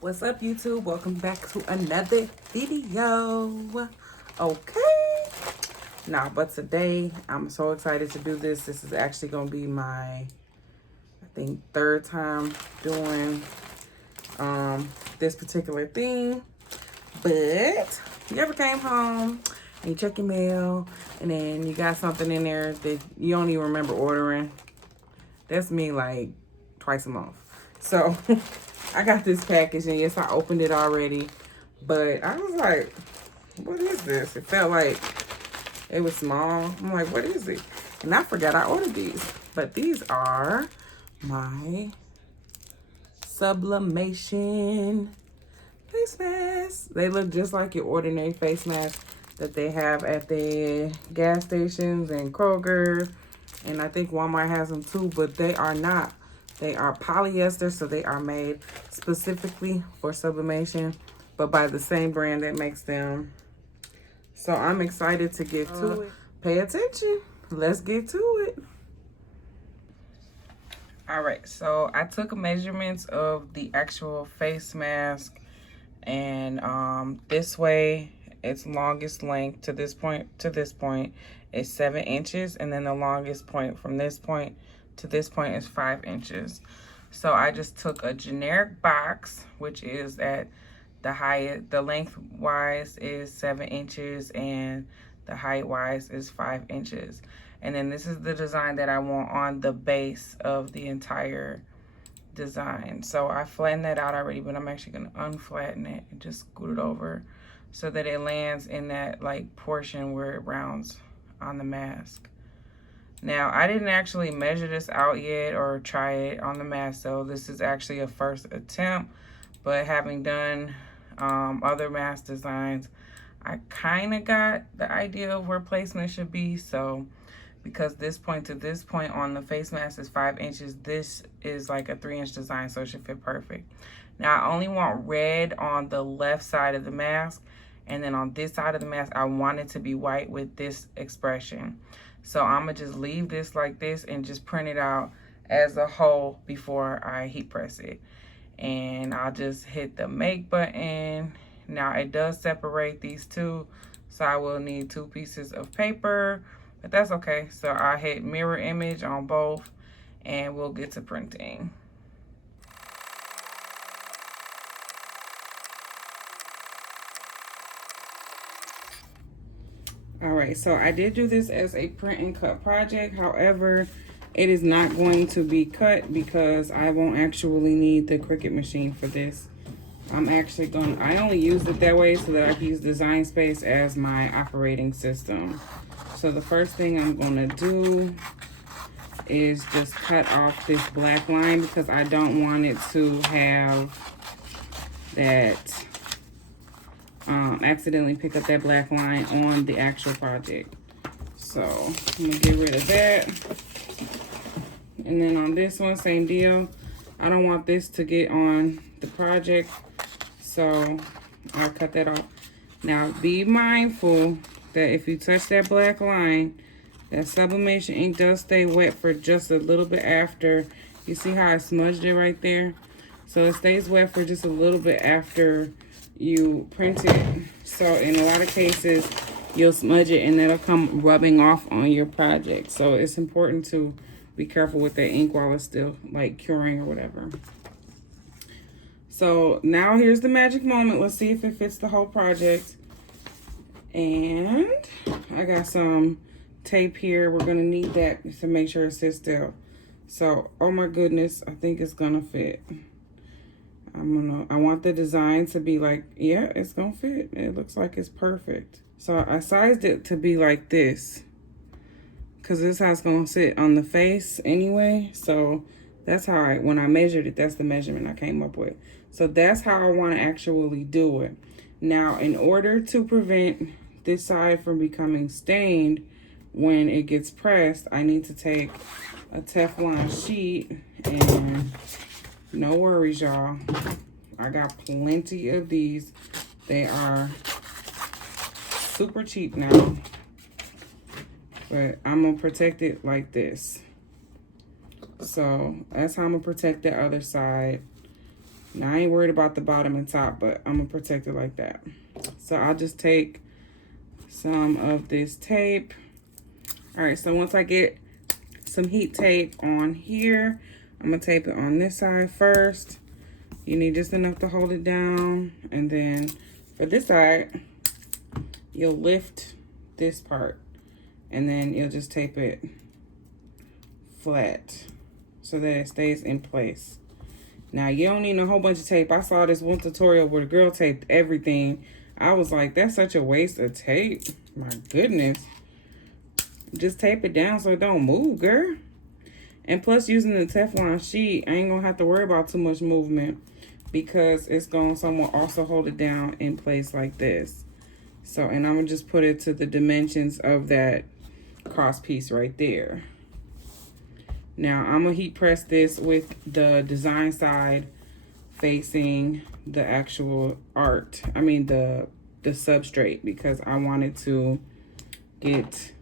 What's up, YouTube? Welcome back to another video. Okay. Now, but today I'm so excited to do this. This is actually going to be my, I think, third time doing this particular thing. But you ever came home and you check your mail and then you got something in there that you don't even remember ordering? That's me like twice a month. So I got this package and yes, I opened it already. But I was like, what is this? It felt like it was small. I'm like, what is it? And I forgot I ordered these. But these are my Sublimation Face Masks. They look just like your ordinary face mask that they have at the gas stations and Kroger. And I think Walmart has them too, but they are not. They are polyester, so they are made specifically for sublimation, but by the same brand that makes them. So I'm excited to get to it. Pay attention. Let's get to it. All right, so I took measurements of the actual face mask, and this way its longest length to this point is 7 inches, and then the longest point from this point to this point is 5 inches. So I just took a generic box, which is at the height, the length wise is 7 inches and the height wise is 5 inches. And then this is the design that I want on the base of the entire design. So I flattened that out already, but I'm actually gonna unflatten it and just scoot it over so that it lands in that like portion where it rounds on the mask. Now, I didn't actually measure this out yet or try it on the mask, so this is actually a first attempt. But having done other mask designs, I kind of got the idea of where placement should be. So because this point to this point on the face mask is 5 inches, this is like a 3-inch design, so it should fit perfect. Now, I only want red on the left side of the mask, and then on this side of the mask, I want it to be white with this expression. So I'm gonna just leave this like this and just print it out as a whole before I heat press it. And I'll just hit the make button. Now it does separate these two, so I will need 2 pieces of paper, but that's okay. So I'll hit mirror image on both and we'll get to printing. All right, so I did do this as a print and cut project. However, it is not going to be cut because I won't actually need the Cricut machine for this. I only used it that way so that I can use Design Space as my operating system. So the first thing I'm gonna do is just cut off this black line because I don't want it to have that accidentally pick up that black line on the actual project. So I'm gonna get rid of that. And then on this one, same deal. I don't want this to get on the project, so I'll cut that off. Now be mindful that if you touch that black line, that sublimation ink does stay wet for just a little bit after. You see how I smudged it right there? So it stays wet for just a little bit after you print it. So in a lot of cases, you'll smudge it and that'll come rubbing off on your project. So it's important to be careful with that ink while it's still like curing or whatever. So now here's the magic moment. Let's see if it fits the whole project. And I got some tape here. We're gonna need that to make sure it sits still. So, oh my goodness, I think it's gonna fit. I want the design to be like, yeah, it's gonna fit. It looks like it's perfect. So I sized it to be like this, because this is how it's gonna sit on the face anyway. So that's how when I measured it, that's the measurement I came up with. So that's how I want to actually do it. Now, in order to prevent this side from becoming stained when it gets pressed, I need to take a Teflon sheet, and no worries, y'all, I got plenty of these. They are super cheap now, but I'm gonna protect it like this. So that's how I'm gonna protect the other side. Now, I ain't worried about the bottom and top, but I'm gonna protect it like that. So I'll just take some of this tape. All right, so once I get some heat tape on here, I'm gonna tape it on this side first. You need just enough to hold it down. And then for this side, you'll lift this part and then you'll just tape it flat so that it stays in place. Now, you don't need a whole bunch of tape. I saw this one tutorial where the girl taped everything. I was like, that's such a waste of tape. My goodness. Just tape it down so it don't move, girl. And plus, using the Teflon sheet, I ain't gonna have to worry about too much movement because it's gonna somewhat also hold it down in place like this. So, and I'm gonna just put it to the dimensions of that cross piece right there. Now, I'm gonna heat press this with the design side facing the actual art. I mean, the substrate, because I wanted to get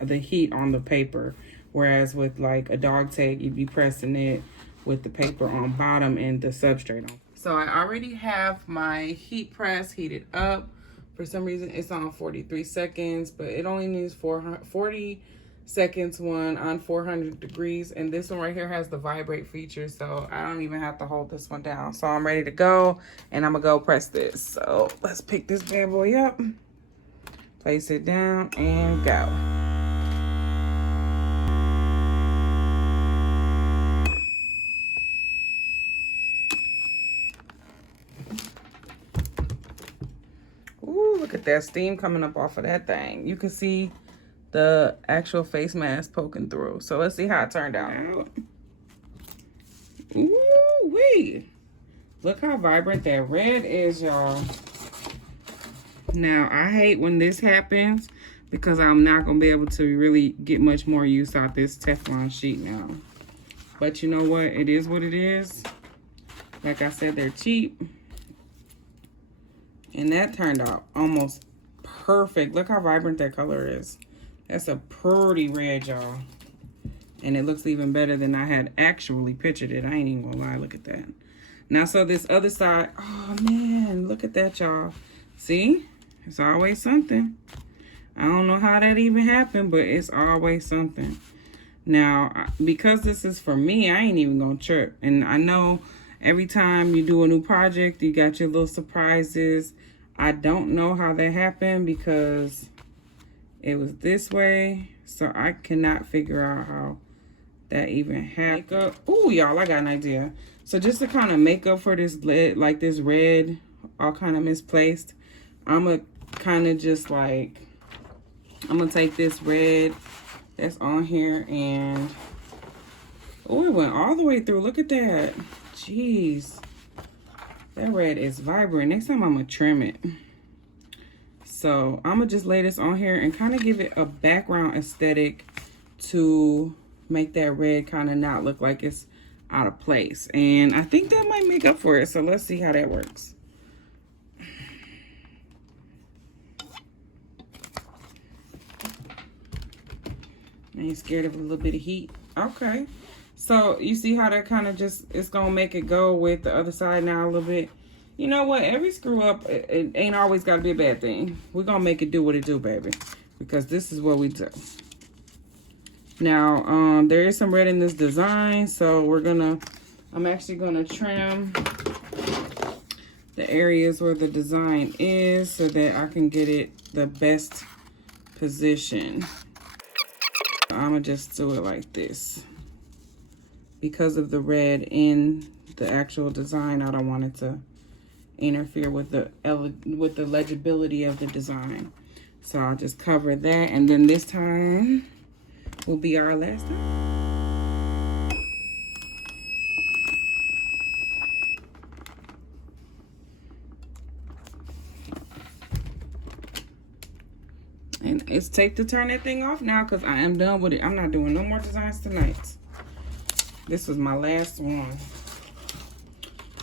the heat on the paper. Whereas with like a dog tag, you'd be pressing it with the paper on bottom and the substrate on. So I already have my heat press heated up. For some reason, it's on 43 seconds, but it only needs 40 seconds one on 400 degrees. And this one right here has the vibrate feature, so I don't even have to hold this one down. So I'm ready to go, and I'm gonna go press this. So let's pick this bad boy up, place it down, and go. Ooh, look at that steam coming up off of that thing. You can see the actual face mask poking through. So let's see how it turned out. Ooh, wee. Look how vibrant that red is, y'all. Now, I hate when this happens because I'm not going to be able to really get much more use out this Teflon sheet now. But you know what? It is what it is. Like I said, they're cheap. And that turned out almost perfect. Look how vibrant that color is. That's a pretty red, y'all. And it looks even better than I had actually pictured it. I ain't even gonna lie, look at that. Now, so this other side, oh man, look at that, y'all. See, it's always something. I don't know how that even happened, but it's always something. Now, because this is for me, I ain't even gonna trip. And I know every time you do a new project, you got your little surprises. I don't know how that happened because it was this way. So I cannot figure out how that even happened. Oh, y'all, I got an idea. So just to kind of make up for this lid, like this red, all kind of misplaced, I'm going to kind of just like, I'm going to take this red that's on here and, oh, it went all the way through. Look at that. Jeez. That red is vibrant. Next time I'm going to trim it. So I'm going to just lay this on here and kind of give it a background aesthetic to make that red kind of not look like it's out of place. And I think that might make up for it. So let's see how that works. I ain't scared of a little bit of heat. Okay. So you see how that kind of just, it's going to make it go with the other side now a little bit. You know what? Every screw up, it ain't always got to be a bad thing. We're going to make it do what it do, baby. Because this is what we do. Now, there is some red in this design. So I'm actually going to trim the areas where the design is so that I can get it the best position. I'm going to just do it like this. Because of the red in the actual design, I don't want it to interfere with the legibility of the design. So I'll just cover that, and then this time will be our last time. And it's safe to turn that thing off now because I am done with it. I'm not doing no more designs tonight. This was my last one.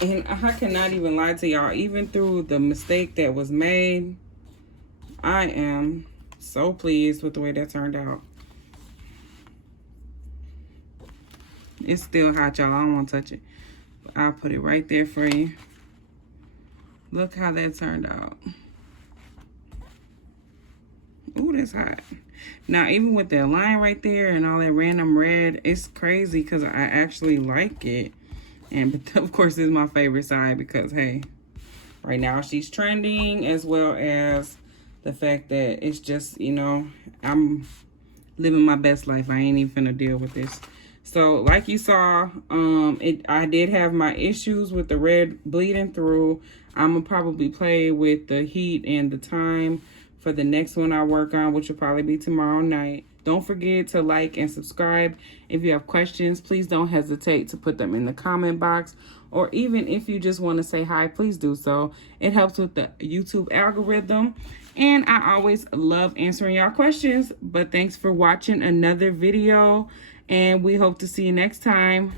And I cannot even lie to y'all. Even through the mistake that was made, I am so pleased with the way that turned out. It's still hot, y'all. I don't want to touch it. I'll put it right there for you. Look how that turned out. Ooh, that's hot. Now, even with that line right there and all that random red, it's crazy because I actually like it. And but of course, this is my favorite side because, hey, right now she's trending, as well as the fact that it's just, you know, I'm living my best life. I ain't even finna deal with this. So like you saw, I did have my issues with the red bleeding through. I'm gonna probably play with the heat and the time for the next one I work on, which will probably be tomorrow night. Don't forget to like and subscribe. If you have questions, please don't hesitate to put them in the comment box. Or even if you just want to say hi, please do so. It helps with the YouTube algorithm. And I always love answering y'all questions. But thanks for watching another video. And we hope to see you next time.